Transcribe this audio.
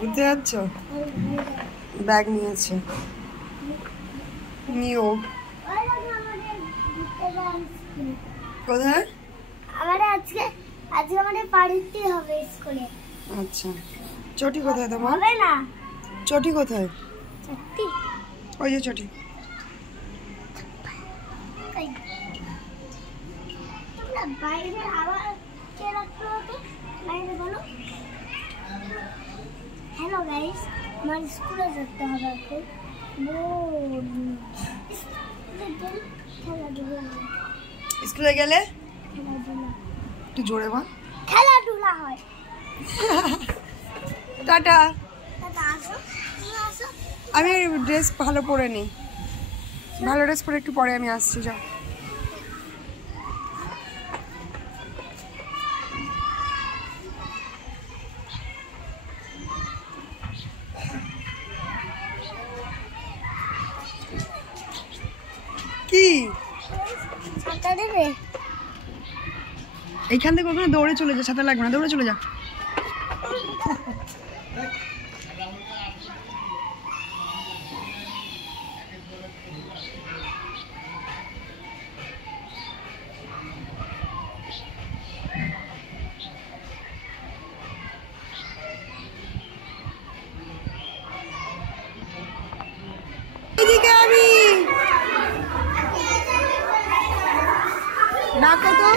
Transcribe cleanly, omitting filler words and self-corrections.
ঘুরতে যাচ্ছ? ব্যাগ নিয়েছে, নিও। কোথায়? আজকে আমাদের বাড়িতে হবে স্কুলে। আচ্ছা, চটি কোথায় তোমার? হবে না। চটি কোথায়? সত্যি? ওই যে চটি। তোমরা বাইরে আবার কে রাখতে হবে? বাইরে বলো। হ্যালো গাইস, আমার স্কুলে যেতে হবে এখন। স্কুলে গেলে খেলাধুলা একটু জোরে বল। খেলাধুলা হয়। টাটা। দাদা আসো, তুমি আসো। আমি ড্রেস ভালো পরে নিই, ভালো ড্রেস পরে একটু পরে আমি আসছি। যাও। কি ছাতা দেবে? এইখান থেকে ওখানে দৌড়ে চলে যা, ছাতা লাগবে না, দৌড়ে চলে যা। এদিকে আমি ডাকো তো।